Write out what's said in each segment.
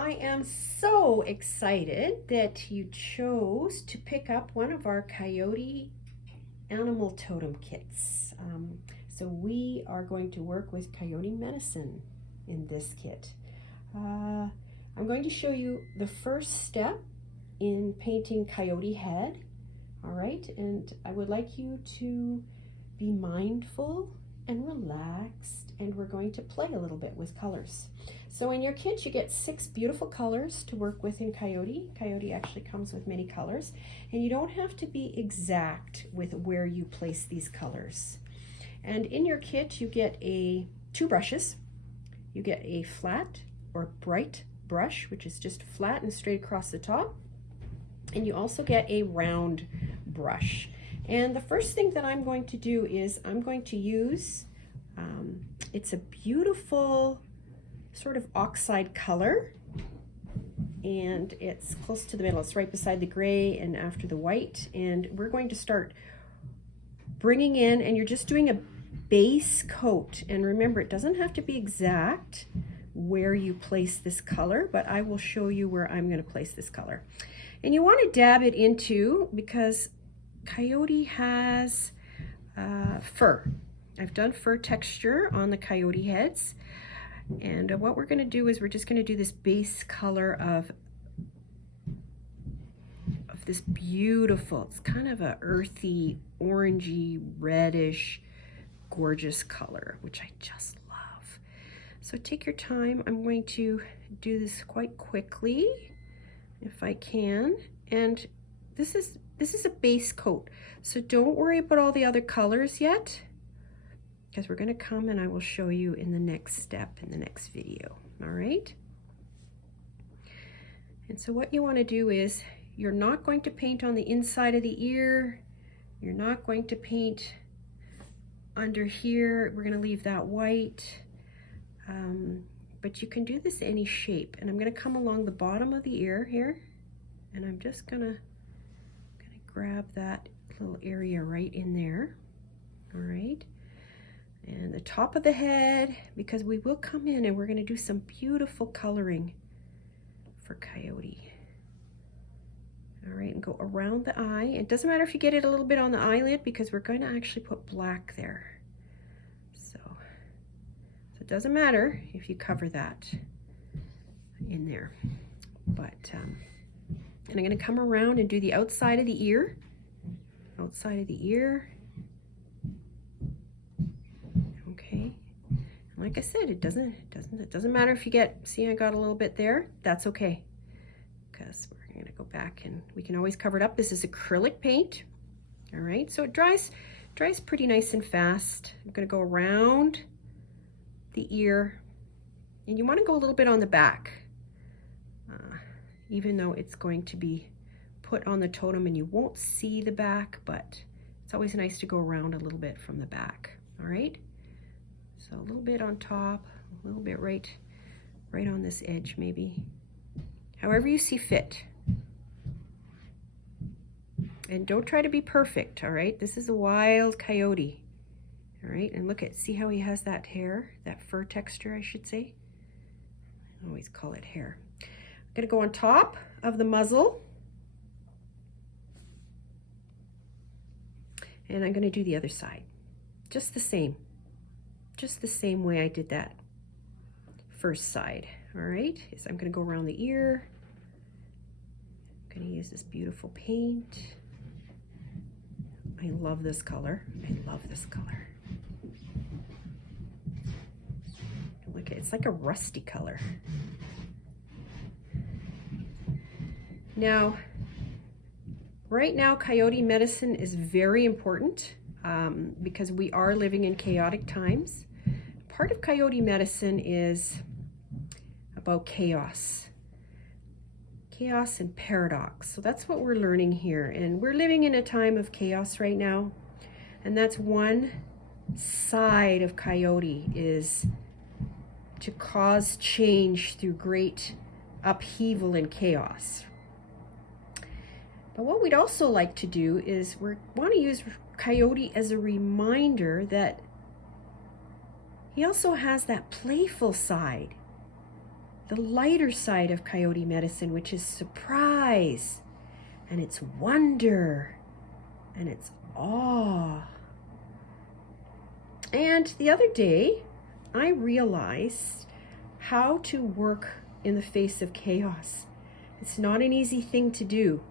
I am so excited that you chose to pick up one of our Coyote animal totem kits. So we are going to work with Coyote medicine in this kit. I'm going to show you the first step in painting Coyote head, all right? And I would like you to be mindful and relaxed, and we're going to play a little bit with colors. So in your kit you get 6 beautiful colors to work with in Coyote. Coyote actually comes with many colors, and you don't have to be exact with where you place these colors. And in your kit you get 2 brushes. You get a flat or bright brush, which is just flat and straight across the top, and you also get a round brush. And the first thing that I'm going to do is I'm going to use, it's a beautiful sort of oxide color, and it's close to the middle. It's right beside the gray and after the white. And we're going to start bringing in, and you're just doing a base coat. And remember, it doesn't have to be exact where you place this color, but I will show you where I'm going to place this color. And you want to dab it into, because Coyote has fur. I've done fur texture on the Coyote heads, and what we're going to do is we're just going to do this base color of this beautiful, it's kind of a earthy, orangey, reddish, gorgeous color, which I just love. So take your time. I'm going to do this quite quickly if I can, and this is a base coat, so don't worry about all the other colors yet, because we're going to come and I will show you in the next step in the next video. All right, and so what you want to do is you're not going to paint on the inside of the ear, you're not going to paint under here, we're going to leave that white, but you can do this any shape. And I'm going to come along the bottom of the ear here, and I'm just gonna grab that little area right in there. All right, and the top of the head, because we will come in and we're going to do some beautiful coloring for Coyote. All right, and go around the eye. It doesn't matter if you get it a little bit on the eyelid, because we're going to actually put black there. So it doesn't matter if you cover that in there. But and I'm going to come around and do the outside of the ear. Outside of the ear. Okay. And like I said, it doesn't matter if you get, see, I got a little bit there. That's okay, because we're going to go back and we can always cover it up. This is acrylic paint. All right, so it dries pretty nice and fast. I'm going to go around the ear, and you want to go a little bit on the back, even though it's going to be put on the totem and you won't see the back, but it's always nice to go around a little bit from the back. All right, so a little bit on top, a little bit right on this edge, maybe, however you see fit. And don't try to be perfect. All right, this is a wild Coyote. All right, and look at, see how he has that hair, that fur texture, I should say. I always call it hair. I'm going to go on top of the muzzle, and I'm going to do the other side just the same way I did that first side. All right, so I'm going to go around the ear. I'm going to use this beautiful paint. I love this color. I love this color. Look, it's like a rusty color. Now, right now, Coyote medicine is very important because we are living in chaotic times. Part of Coyote medicine is about chaos and paradox. So that's what we're learning here. And we're living in a time of chaos right now. And that's one side of Coyote, is to cause change through great upheaval and chaos. But what we'd also like to do is we want to use Coyote as a reminder that he also has that playful side the lighter side of Coyote medicine, which is surprise, and it's wonder, and it's awe. And the other day, I realized how to work in the face of chaos. It's not an easy thing to do,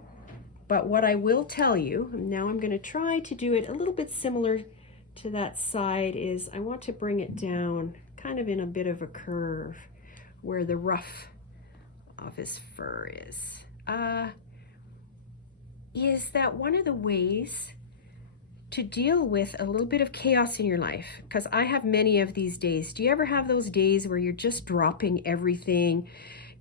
but what I will tell you, and now I'm going to try to do it a little bit similar to that side, is I want to bring it down kind of in a bit of a curve where the ruff of his fur is that one of the ways to deal with a little bit of chaos in your life, because I have many of these days. Do you ever have those days where you're just dropping everything?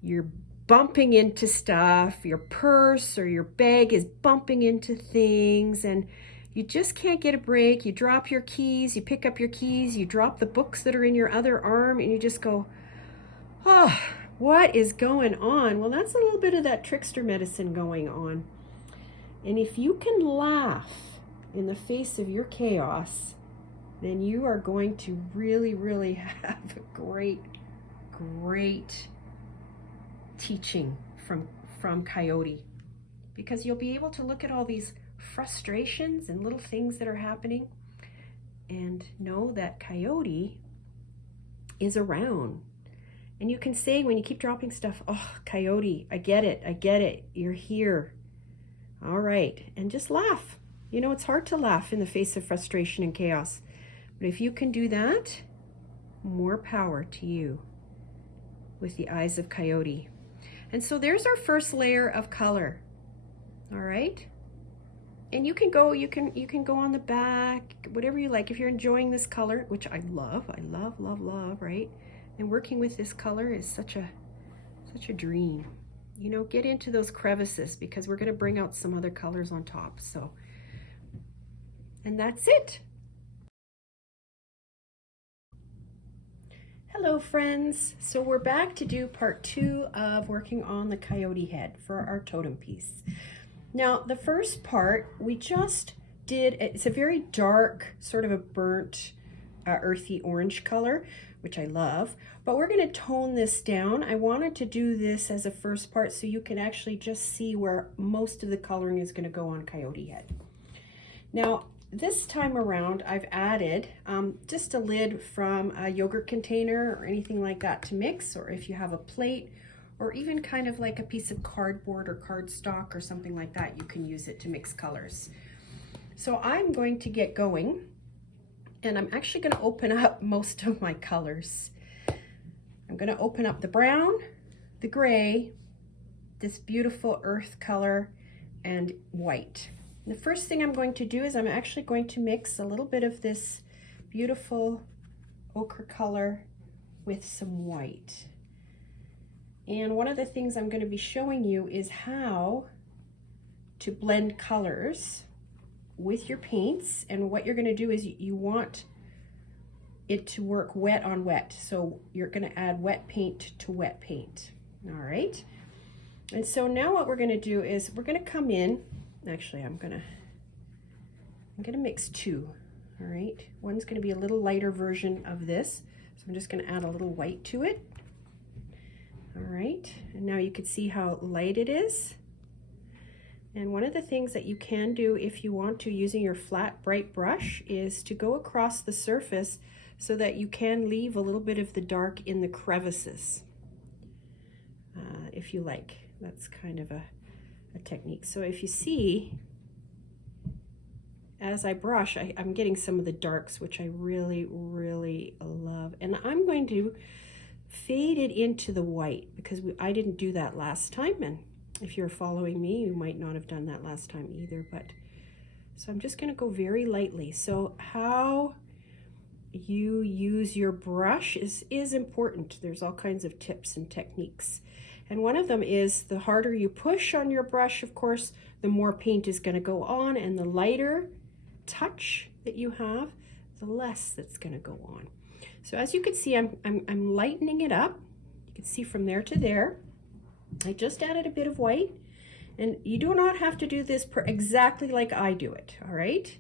You're bumping into stuff, your purse or your bag is bumping into things, and you just can't get a break. You drop your keys, you pick up your keys, you drop the books that are in your other arm, and you just go, oh, what is going on? Well, that's a little bit of that trickster medicine going on. And if you can laugh in the face of your chaos, then you are going to really, really have a great teaching from Coyote, because you'll be able to look at all these frustrations and little things that are happening and know that Coyote is around. And you can say, when you keep dropping stuff, oh, Coyote, I get it, you're here. All right, and just laugh. You know, it's hard to laugh in the face of frustration and chaos, but if you can do that, more power to you with the eyes of Coyote. And so there's our first layer of color. All right, and you can go on the back, whatever you like. If you're enjoying this color, which I love, right? And working with this color is such a dream. You know, get into those crevices, because we're going to bring out some other colors on top. So, and that's it. Hello friends, so we're back to do part 2 of working on the Coyote head for our totem piece. Now the first part we just did, it's a very dark, sort of a burnt earthy orange color, which I love, but we're going to tone this down. I wanted to do this as a first part so you can actually just see where most of the coloring is going to go on Coyote head. Now this time around, I've added just a lid from a yogurt container or anything like that to mix, or if you have a plate, or even kind of like a piece of cardboard or cardstock or something like that, you can use it to mix colors. So I'm going to get going, and I'm actually going to open up most of my colors. I'm going to open up the brown, the gray, this beautiful earth color, and white. The first thing I'm going to do is I'm actually going to mix a little bit of this beautiful ochre color with some white. And one of the things I'm going to be showing you is how to blend colors with your paints. And what you're going to do is you want it to work wet on wet. So you're going to add wet paint to wet paint. All right. And so now what we're going to do is we're going to come in. Actually, I'm gonna mix 2. All right, one's gonna be a little lighter version of this, so I'm just gonna add a little white to it. All right, and now you can see how light it is. And one of the things that you can do if you want to, using your flat bright brush, is to go across the surface so that you can leave a little bit of the dark in the crevices, if you like. That's kind of a technique. So if you see, as I brush, I'm getting some of the darks, which I really love. And I'm going to fade it into the white, because I didn't do that last time. And if you're following me, you might not have done that last time either. But so I'm just going to go very lightly. So how you use your brush is important. There's all kinds of tips and techniques. And one of them is, the harder you push on your brush, of course, the more paint is going to go on, and the lighter touch that you have, the less that's going to go on. So as you can see, I'm lightening it up. You can see from there to there. I just added a bit of white, and you do not have to do this exactly like I do it, all right?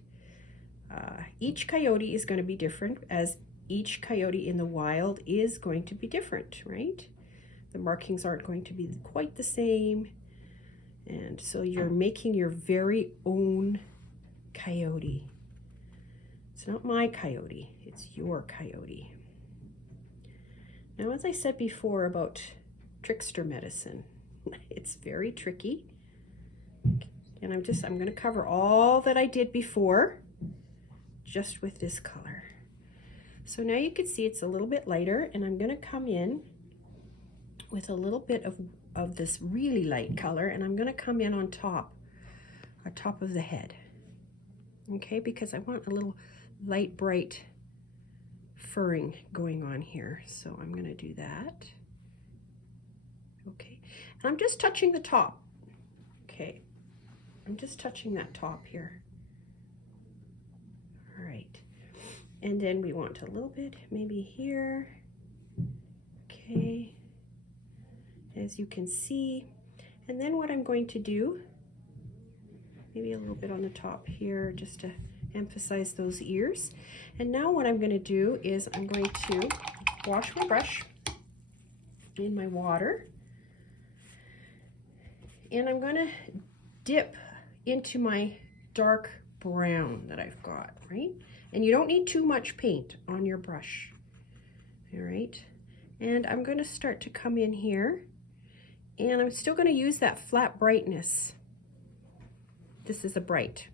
Each coyote is going to be different, as each coyote in the wild is going to be different, right? The markings aren't going to be quite the same. And so you're making your very own coyote. It's not my coyote, it's your coyote. Now, as I said before about trickster medicine, it's very tricky. And I'm going to cover all that I did before just with this color. So now you can see it's a little bit lighter, and I'm going to come in with a little bit of this really light color, and I'm going to come in on top of the head. Okay, because I want a little light, bright furring going on here. So I'm going to do that. Okay, and I'm just touching the top. Okay, I'm just touching that top here. All right, and then we want a little bit maybe here. Okay, as you can see. And then what I'm going to do, maybe a little bit on the top here just to emphasize those ears. And now what I'm going to do is I'm going to wash my brush in my water, and I'm going to dip into my dark brown that I've got, right? And you don't need too much paint on your brush. All right, and I'm going to start to come in here, and I'm still going to use that flat brightness. This is a bright.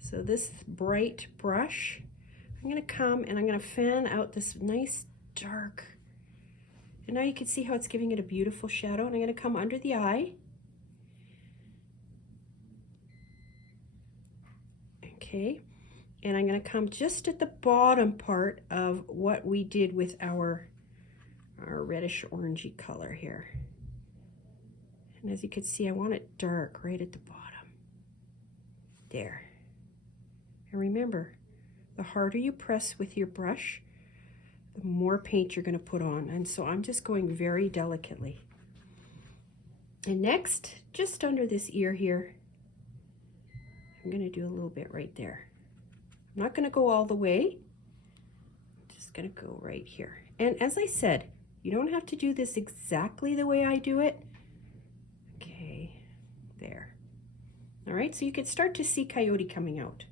So this bright brush, I'm going to come and I'm going to fan out this nice dark. And now you can see how it's giving it a beautiful shadow. And I'm going to come under the eye. Okay. And I'm going to come just at the bottom part of what we did with our reddish orangey color here. And as you can see, I want it dark right at the bottom. There. And remember, the harder you press with your brush, the more paint you're going to put on. And so I'm just going very delicately. And next, just under this ear here, I'm going to do a little bit right there. I'm not going to go all the way. I'm just going to go right here. And as I said, you don't have to do this exactly the way I do it. Okay, there. All right, so you can start to see coyote coming out.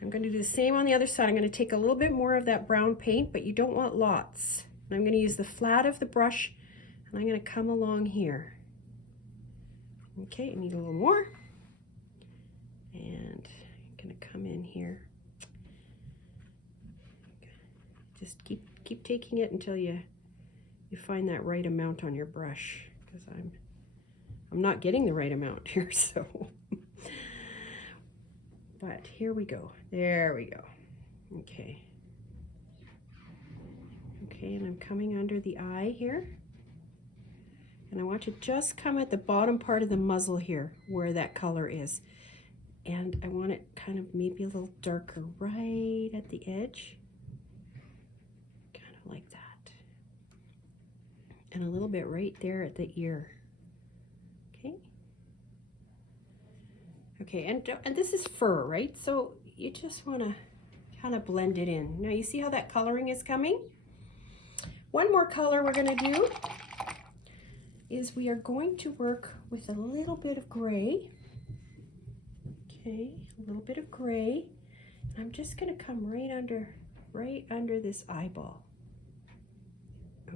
I'm going to do the same on the other side. I'm going to take a little bit more of that brown paint, but you don't want lots. And I'm going to use the flat of the brush, and I'm going to come along here. Okay, I need a little more. And I'm going to come in here. Just keep taking it until you find that right amount on your brush, because I'm not getting the right amount here, so. But here we go. There we go. Okay. Okay, and I'm coming under the eye here. And I want to just come at the bottom part of the muzzle here where that color is. And I want it kind of maybe a little darker right at the edge. Kind of like that. And a little bit right there at the ear. Okay. Okay, and this is fur, right? So you just want to kind of blend it in. Now you see how that coloring is coming? One more color we're going to do is we are going to work with a little bit of gray. Okay, a little bit of gray. And I'm just going to come right under this eyeball.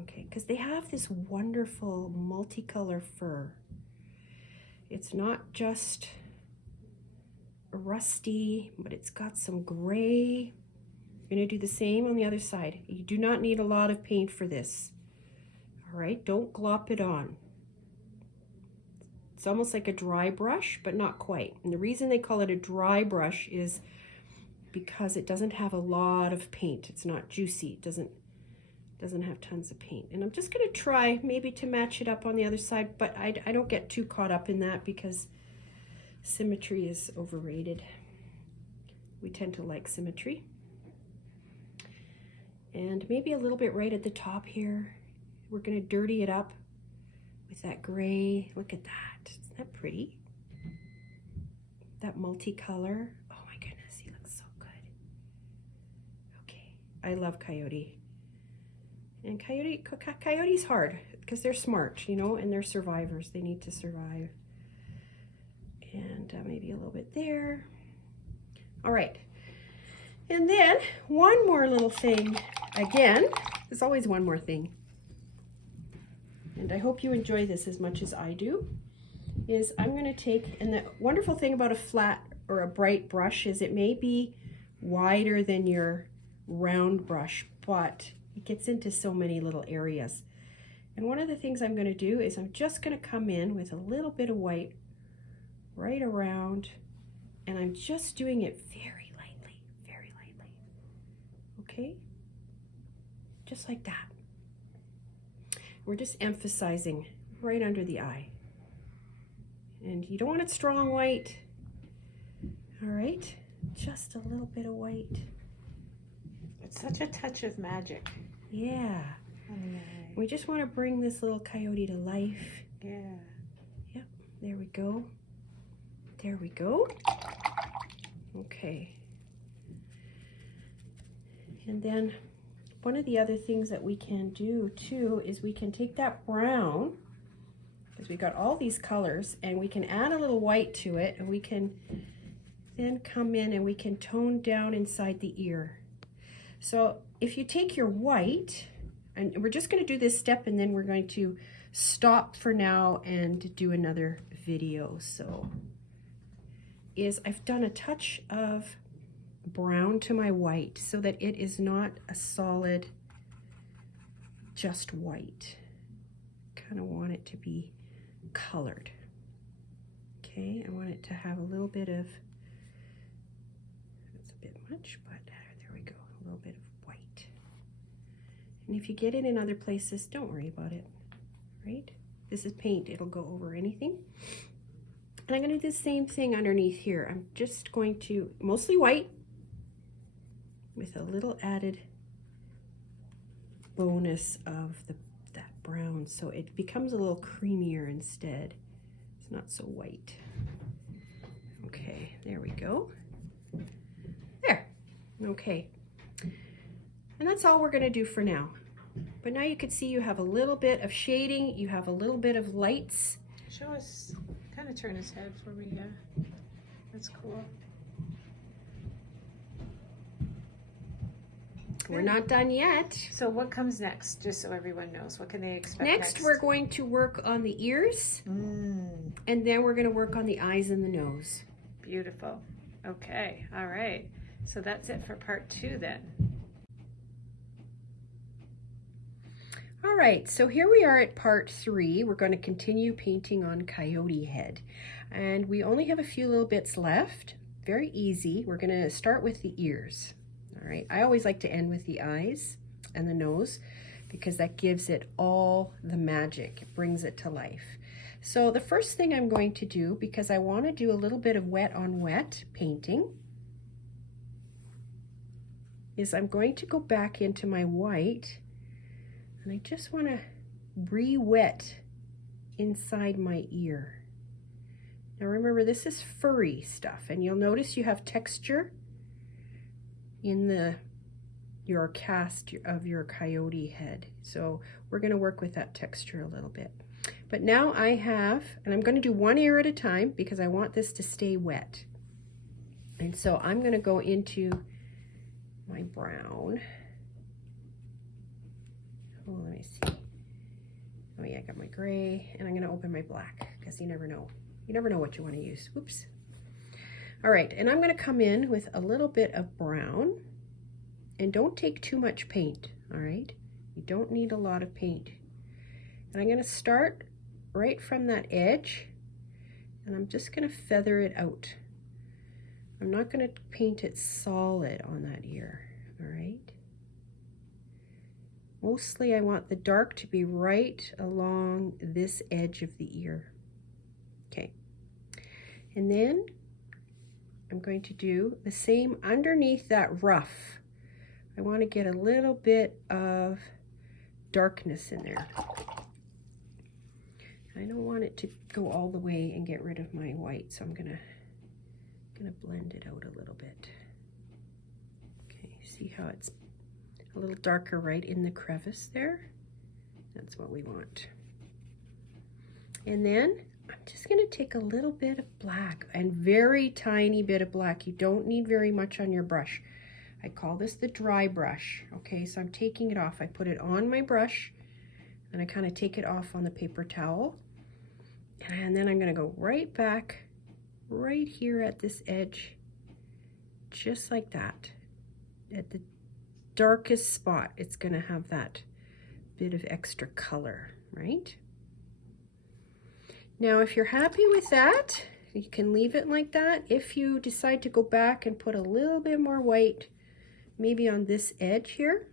Okay, because they have this wonderful multicolor fur. It's not just rusty, but it's got some gray. You're going to do the same on the other side. You do not need a lot of paint for this. All right, don't glop it on. It's almost like a dry brush, but not quite. And the reason they call it a dry brush is because it doesn't have a lot of paint. It's not juicy. It doesn't have tons of paint. And I'm just going to try maybe to match it up on the other side, but I don't get too caught up in that because symmetry is overrated. We tend to like symmetry. And maybe a little bit right at the top here. We're going to dirty it up with that gray. Look at that. Isn't that pretty? That multicolor. Oh my goodness, he looks so good. Okay, I love Coyote. And coyote's hard because they're smart, you know, and they're survivors. They need to survive. And maybe a little bit there. All right. And then one more little thing. Again, there's always one more thing. And I hope you enjoy this as much as I do. Is I'm going to take, and the wonderful thing about a flat or a bright brush is it may be wider than your round brush, but it gets into so many little areas. And one of the things I'm going to do is I'm just going to come in with a little bit of white right around, and I'm just doing it very lightly, okay? Just like that. We're just emphasizing right under the eye. And you don't want it strong white. All right, just a little bit of white. It's such a touch of magic. Yeah. We just want to bring this little coyote to life. Yeah. Yep, there we go. There we go. Okay. And then one of the other things that we can do too is we can take that brown, because we got all these colors, and we can add a little white to it, and we can then come in and we can tone down inside the ear. So if you take your white, and we're just going to do this step and then we're going to stop for now and do another video. So I've done a touch of brown to my white so that it is not a solid just white. Kind of want it to be colored. Okay, I want it to have a little bit of, that's a bit much, but there we go, a little bit of white. And if you get it in other places, don't worry about it, right? This is paint, it'll go over anything. And I'm going to do the same thing underneath here. I'm just going to, mostly white, with a little added bonus of that brown, so it becomes a little creamier instead. It's not so white. Okay, there we go. There. Okay. And that's all we're going to do for now. But now you can see you have a little bit of shading, you have a little bit of lights. Show us, kind of turn his head for me, yeah. That's cool. We're not done yet. So what comes next, just so everyone knows? What can they expect next? We're going to work on the ears, and then we're going to work on the eyes and the nose. Beautiful. Okay, all right. So that's it for part 2 then. All right, so here we are at part 3. We're going to continue painting on Coyote head. And we only have a few little bits left. Very easy. We're going to start with the ears. All right, I always like to end with the eyes and the nose because that gives it all the magic. It brings it to life. So the first thing I'm going to do, because I want to do a little bit of wet on wet painting, is I'm going to go back into my white, and I just want to re-wet inside my ear. Now remember, this is furry stuff, and you'll notice you have texture in your cast of your coyote head. So we're going to work with that texture a little bit. But now I have, and I'm going to do one ear at a time because I want this to stay wet. And so I'm going to go into my brown. Oh, let me see. Oh yeah, I got my gray, and I'm going to open my black because you never know. You never know what you want to use. Whoops. All right, and I'm going to come in with a little bit of brown, and don't take too much paint, all right? You don't need a lot of paint. And I'm going to start right from that edge, and I'm just going to feather it out. I'm not going to paint it solid on that ear, all right? Mostly I want the dark to be right along this edge of the ear. Okay, and then I'm going to do the same underneath that ruff. I want to get a little bit of darkness in there. I don't want it to go all the way and get rid of my white, so I'm gonna blend it out a little bit. Okay, see how it's A little darker right in the crevice there. That's what we want. And then I'm just going to take a little bit of black, and very tiny bit of black. You don't need very much on your brush. I call this the dry brush. Okay, so I'm taking it off. I put it on my brush and I kind of take it off on the paper towel. And then I'm going to go right back, right here at this edge, just like that. At the darkest spot, it's going to have that bit of extra color, right? Now, if you're happy with that, you can leave it like that. If you decide to go back and put a little bit more white, maybe on this edge here,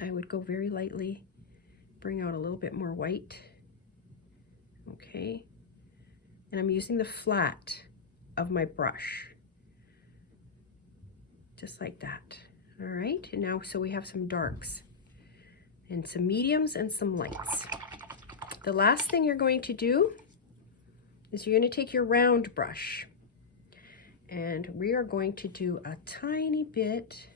I would go very lightly, bring out a little bit more white. Okay, and I'm using the flat of my brush, just like that. All right, and now, so we have some darks and some mediums and some lights. The last thing you're going to do is you're going to take your round brush, and we are going to do a tiny bit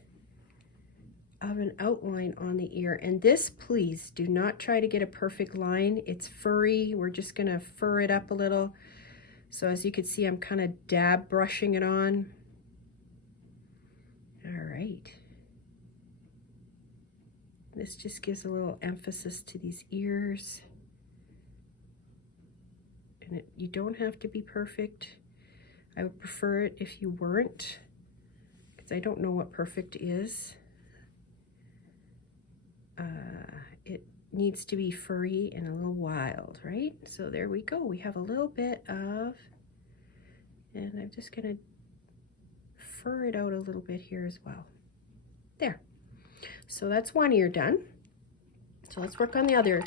of an outline on the ear. And this, please do not try to get a perfect line. It's furry. We're just going to fur it up a little. So as you can see, I'm kind of dab brushing it on. All right. This just gives a little emphasis to these ears. And you don't have to be perfect. I would prefer it if you weren't, because I don't know what perfect is. It needs to be furry and a little wild, right? So there we go. We have a little bit of, and I'm just gonna fur it out a little bit here as well. There. So that's one ear done. So let's work on the other.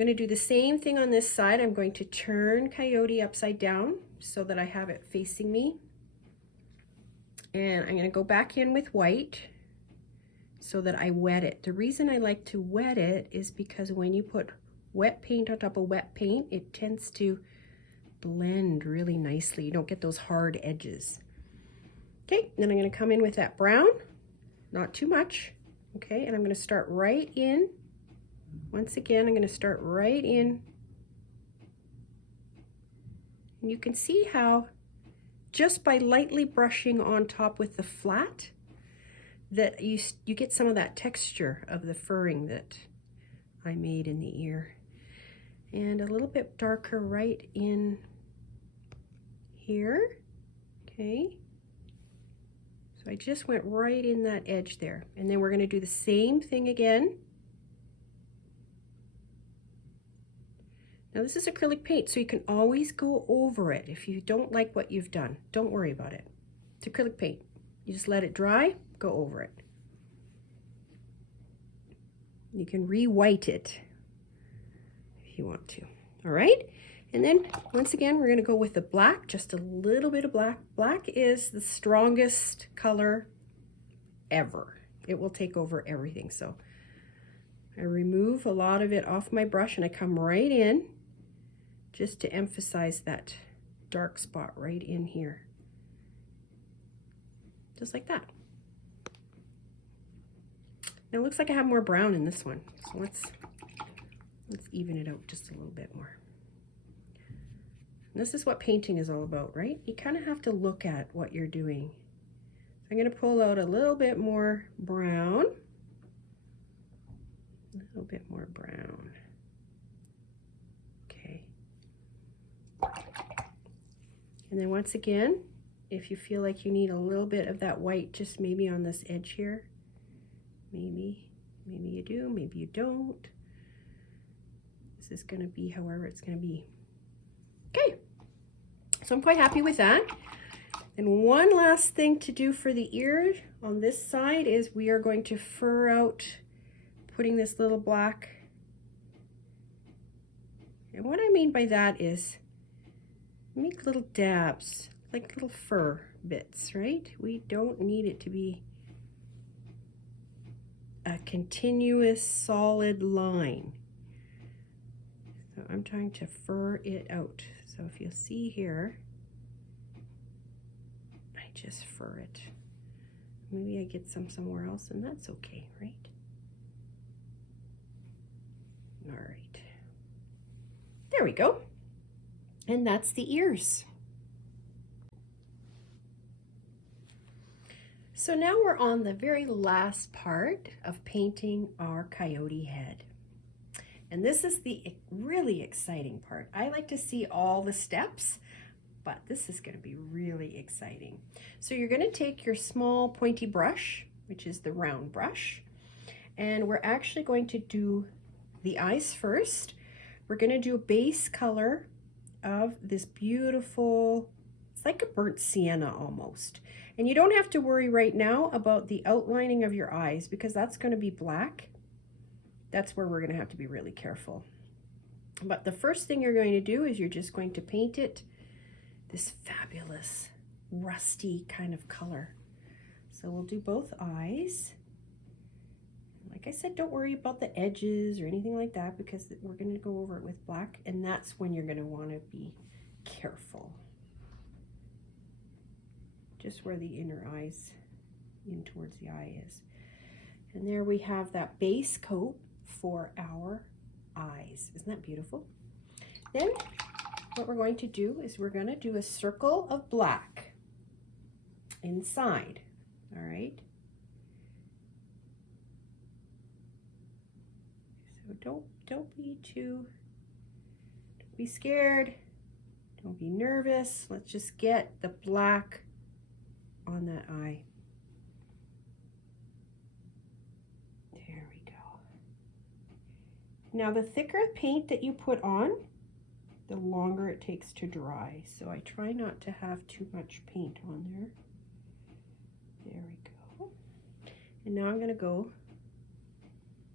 I'm going to do the same thing on this side. I'm going to turn Coyote upside down so that I have it facing me. And I'm going to go back in with white so that I wet it. The reason I like to wet it is because when you put wet paint on top of wet paint, it tends to blend really nicely. You don't get those hard edges. Okay, then I'm going to come in with that brown, not too much. Okay, and I'm going to start right in. Once again, I'm going to start right in. And you can see how just by lightly brushing on top with the flat, that you get some of that texture of the furring that I made in the ear. And a little bit darker right in here. Okay. So I just went right in that edge there. And then we're going to do the same thing again. Now this is acrylic paint, so you can always go over it. If you don't like what you've done, don't worry about it. It's acrylic paint. You just let it dry, go over it. You can re-white it if you want to. All right, and then once again, we're going to go with the black, just a little bit of black. Black is the strongest color ever. It will take over everything. So I remove a lot of it off my brush and I come right in just to emphasize that dark spot right in here. Just like that. Now it looks like I have more brown in this one. So let's even it out just a little bit more. And this is what painting is all about, right? You kind of have to look at what you're doing. So I'm going to pull out a little bit more brown. A little bit more brown. Okay. And then once again, if you feel like you need a little bit of that white, just maybe on this edge here. Maybe you do, maybe you don't. This is going to be however it's going to be. Okay. So I'm quite happy with that. And one last thing to do for the ear on this side is we are going to fur out, putting this little black. And what I mean by that is make little dabs, like little fur bits, right? We don't need it to be a continuous solid line. So I'm trying to fur it out. So if you'll see here, I just fur it. Maybe I get some somewhere else, and that's okay, right? All right. There we go. And that's the ears. So now we're on the very last part of painting our coyote head. And this is the really exciting part. I like to see all the steps, but this is going to be really exciting. So you're going to take your small pointy brush, which is the round brush, and we're actually going to do the eyes first. We're going to do a base color of this beautiful, it's like a burnt sienna almost. And you don't have to worry right now about the outlining of your eyes because that's going to be black. That's where we're going to have to be really careful. But the first thing you're going to do is you're just going to paint it this fabulous rusty kind of color. So we'll do both eyes. Like I said, don't worry about the edges or anything like that because we're going to go over it with black, and that's when you're going to want to be careful. Just where the inner eyes in towards the eye is. And there we have that base coat for our eyes. Isn't that beautiful? Then what we're going to do is we're going to do a circle of black inside. All right. So don't be scared. Don't be nervous. Let's just get the black on that eye. There we go. Now the thicker paint that you put on, the longer it takes to dry. So I try not to have too much paint on there. There we go. And now I'm going to go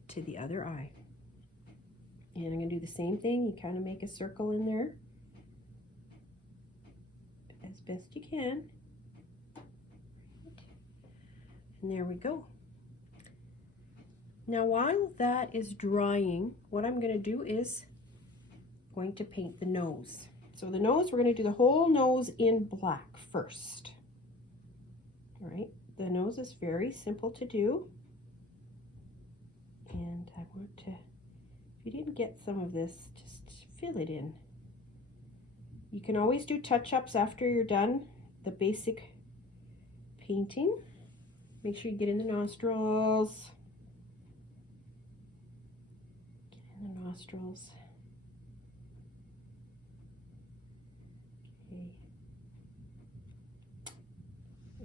to the other eye. And I'm going to do the same thing. You kind of make a circle in there as best you can. And there we go. Now while that is drying, what I'm going to do is going to paint the nose. So the nose, we're going to do the whole nose in black first. All right, the nose is very simple to do. And I want to, if you didn't get some of this, just fill it in. You can always do touch-ups after you're done the basic painting. Make sure you get in the nostrils. Get in the nostrils. Okay.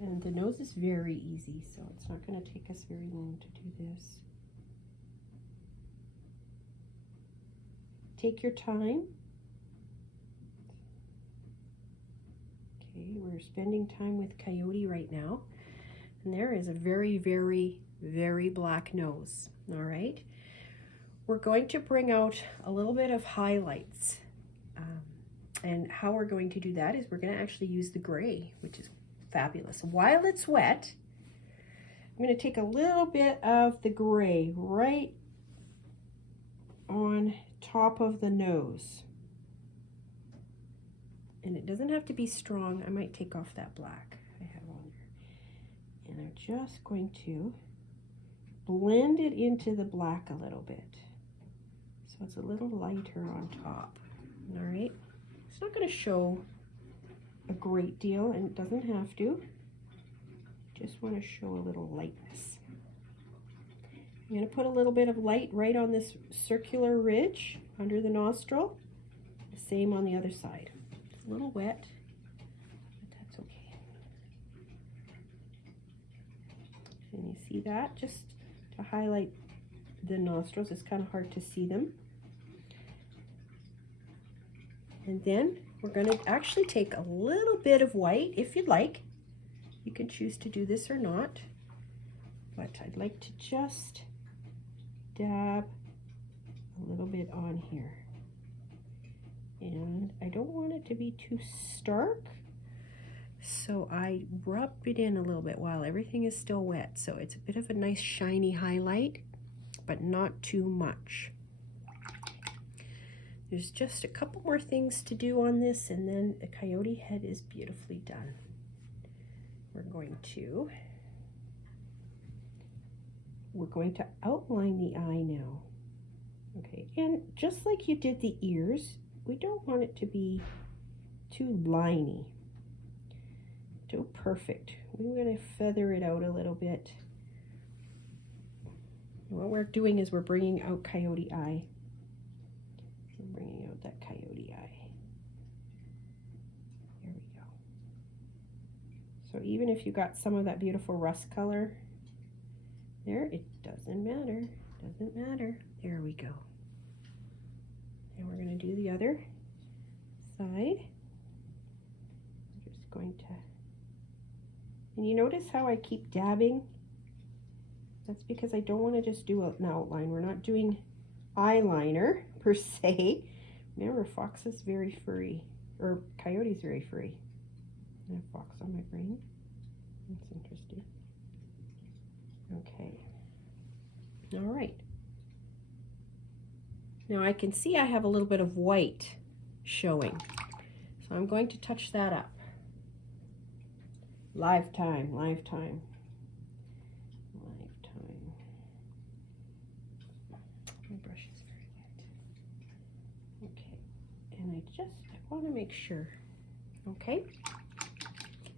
And the nose is very easy, so it's not going to take us very long to do this. Take your time. Okay, we're spending time with Coyote right now. And there is a very, very, very black nose. All right. We're going to bring out a little bit of highlights. And how we're going to do that is we're going to actually use the gray, which is fabulous. While it's wet, I'm going to take a little bit of the gray right on top of the nose. And it doesn't have to be strong. I might take off that black I have on there. And I'm just going to blend it into the black a little bit. So it's a little lighter on top. All right. It's not going to show a great deal, and it doesn't have to. Just want to show a little lightness. I'm going to put a little bit of light right on this circular ridge under the nostril. The same on the other side. It's a little wet, but that's okay. And you see that? Just to highlight the nostrils, it's kind of hard to see them. And then we're going to actually take a little bit of white, if you'd like. You can choose to do this or not, but I'd like to just dab a little bit on here. And I don't want it to be too stark, so I rub it in a little bit while everything is still wet. So it's a bit of a nice shiny highlight, but not too much. There's just a couple more things to do on this, and then the coyote head is beautifully done. We're going to we're going to outline the eye now. Okay, and just like you did the ears, we don't want it to be too liney, too perfect. We're going to feather it out a little bit. What we're doing is we're bringing out Coyote eye. We're bringing out that Coyote eye. There we go. So even if you got some of that beautiful rust color there, it doesn't matter. Doesn't matter. There we go. And we're going to do the other side. I'm just going to, and you notice how I keep dabbing? That's because I don't want to just do an outline. We're not doing eyeliner per se. Remember, fox is very furry, or coyote is very furry. I have fox on my brain. That's interesting. Okay. All right. Now I can see I have a little bit of white showing. So I'm going to touch that up. Live time, live time. Live time. My brush is very wet. Okay. And I want to make sure. Okay.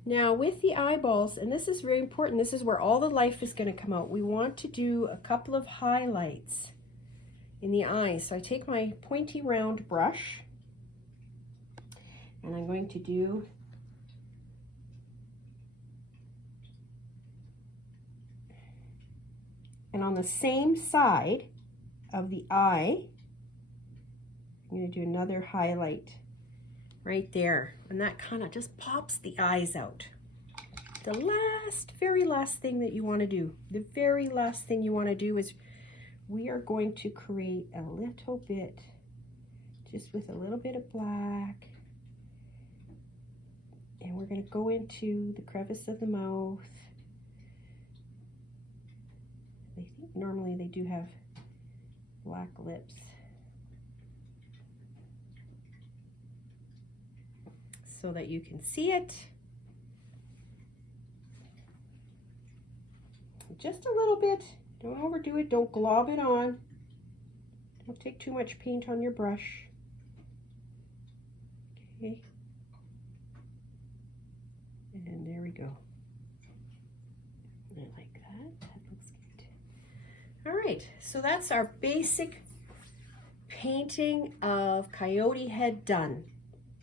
Now with the eyeballs, and this is very important, this is where all the life is going to come out. We want to do a couple of highlights in the eyes. So I take my pointy round brush and I'm going to do and on the same side of the eye, I'm going to do another highlight right there, and that kind of just pops the eyes out. The very last thing that you want to do, the very last thing you want to do is we are going to create a little bit, just with a little bit of black, and we're going to go into the crevice of the mouth. I think normally they do have black lips. So that you can see it. Just a little bit. Don't overdo it. Don't glob it on. Don't take too much paint on your brush. Okay. And there we go. I like that. That looks good. All right. So that's our basic painting of Coyote head done.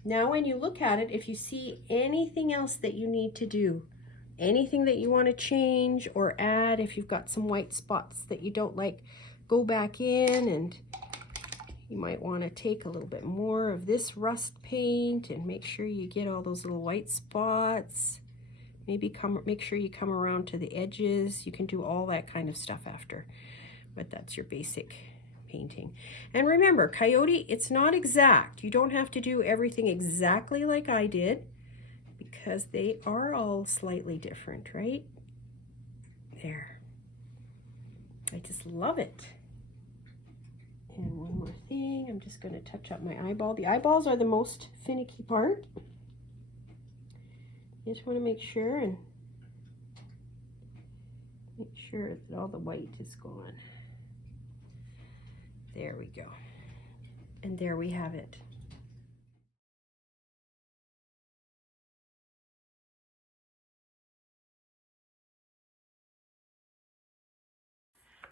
Now when you look at it, if you see anything else that you need to do, anything that you want to change or add, if you've got some white spots that you don't like, go back in and you might want to take a little bit more of this rust paint and make sure you get all those little white spots. Maybe make sure you come around to the edges. You can do all that kind of stuff after, but that's your basic painting. And remember, Coyote, it's not exact. You don't have to do everything exactly like I did because they are all slightly different, right? There. I just love it. And one more thing, I'm just going to touch up my eyeball. The eyeballs are the most finicky part. You just want to make sure and make sure that all the white is gone. There we go. And there we have it.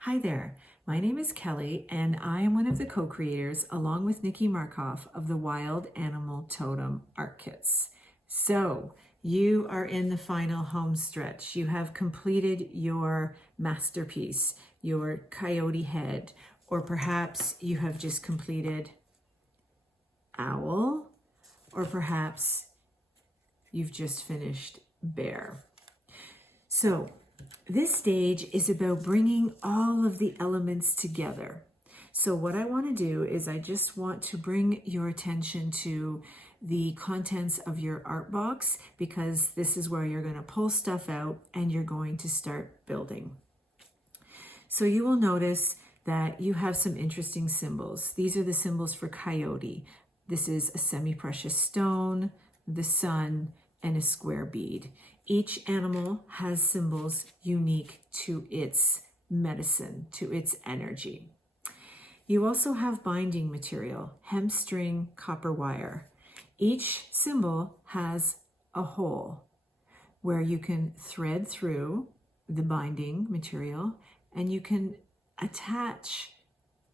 Hi there, my name is Kelly and I am one of the co-creators along with Knicki Markolf of the Wild Animal Totem Art Kits. So you are in the final home stretch. You have completed your masterpiece, your coyote head, or perhaps you have just completed owl, or perhaps you've just finished bear. So this stage is about bringing all of the elements together. So what I want to do is I just want to bring your attention to the contents of your art box, because this is where you're going to pull stuff out and you're going to start building. So you will notice that you have some interesting symbols. These are the symbols for coyote. This is a semi-precious stone, the sun, and a square bead. Each animal has symbols unique to its medicine, to its energy. You also have binding material, hemp string, copper wire. Each symbol has a hole where you can thread through the binding material and you can attach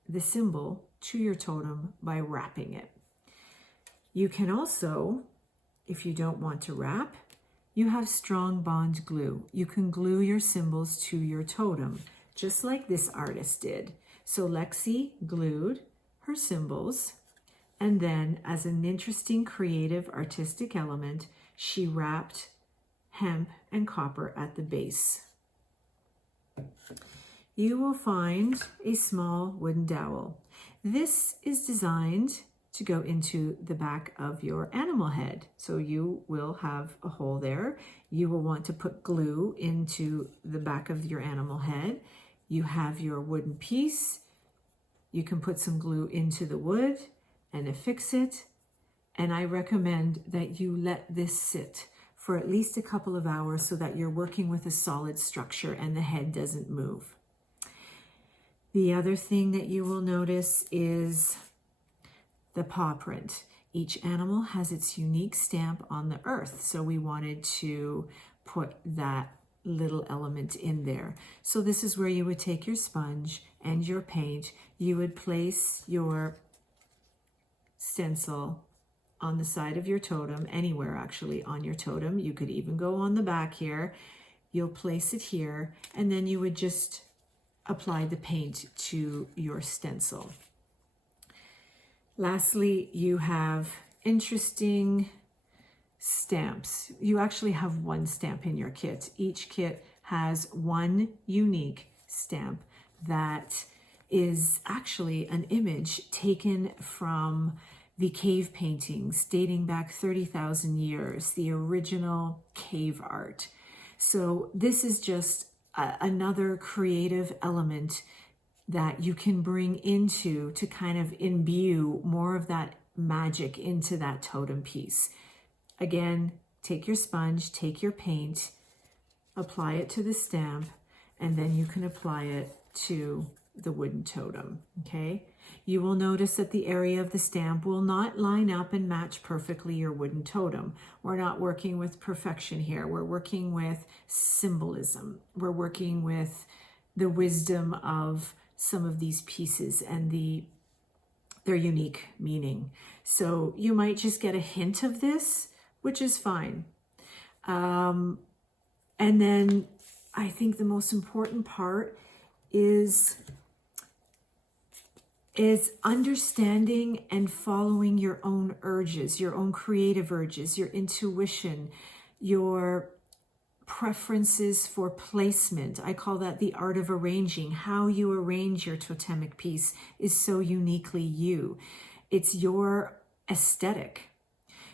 the symbol to your totem by wrapping it. You can also, if you don't want to wrap, you have strong bond glue. You can glue your symbols to your totem, just like this artist did. So Lexi glued her symbols, and then as an interesting creative artistic element, she wrapped hemp and copper at the base. You will find a small wooden dowel. This is designed to go into the back of your animal head. So you will have a hole there. You will want to put glue into the back of your animal head. You have your wooden piece. You can put some glue into the wood and affix it. And I recommend that you let this sit for at least a couple of hours so that you're working with a solid structure and the head doesn't move. The other thing that you will notice is the paw print. Each animal has its unique stamp on the earth, so we wanted to put that little element in there. So this is where you would take your sponge and your paint. You would place your stencil on the side of your totem, anywhere actually on your totem. You could even go on the back here. You'll place it here, and then you would just apply the paint to your stencil. Lastly, you have interesting stamps. You actually have one stamp in your kit. Each kit has one unique stamp that is actually an image taken from the cave paintings dating back 30,000 years, the original cave art. So this is just another creative element that you can bring into to kind of imbue more of that magic into that totem piece. Again, take your sponge, take your paint, apply it to the stamp, and then you can apply it to the wooden totem, okay? You will notice that the area of the stamp will not line up and match perfectly your wooden totem. We're not working with perfection here. We're working with symbolism. We're working with the wisdom of some of these pieces and their unique meaning. So you might just get a hint of this, which is fine. And then I think the most important part is understanding and following your own urges, your own creative urges, your intuition, your preferences for placement. I call that the art of arranging. How you arrange your totemic piece is so uniquely you. It's your aesthetic.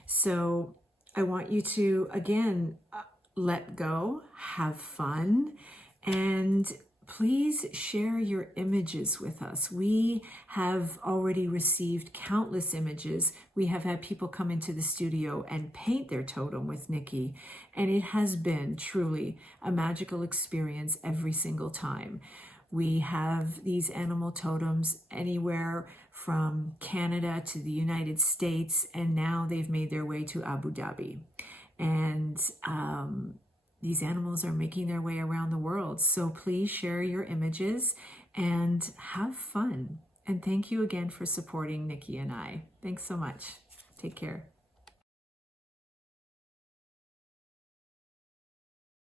So I want you to, again, let go, have fun, and please share your images with us. We have already received countless images. We have had people come into the studio and paint their totem with Knicki, and it has been truly a magical experience every single time. We have these animal totems anywhere from Canada to the United States, and now they've made their way to Abu Dhabi. And these animals are making their way around the world. So please share your images and have fun. And thank you again for supporting Knicki and I. Thanks so much. Take care.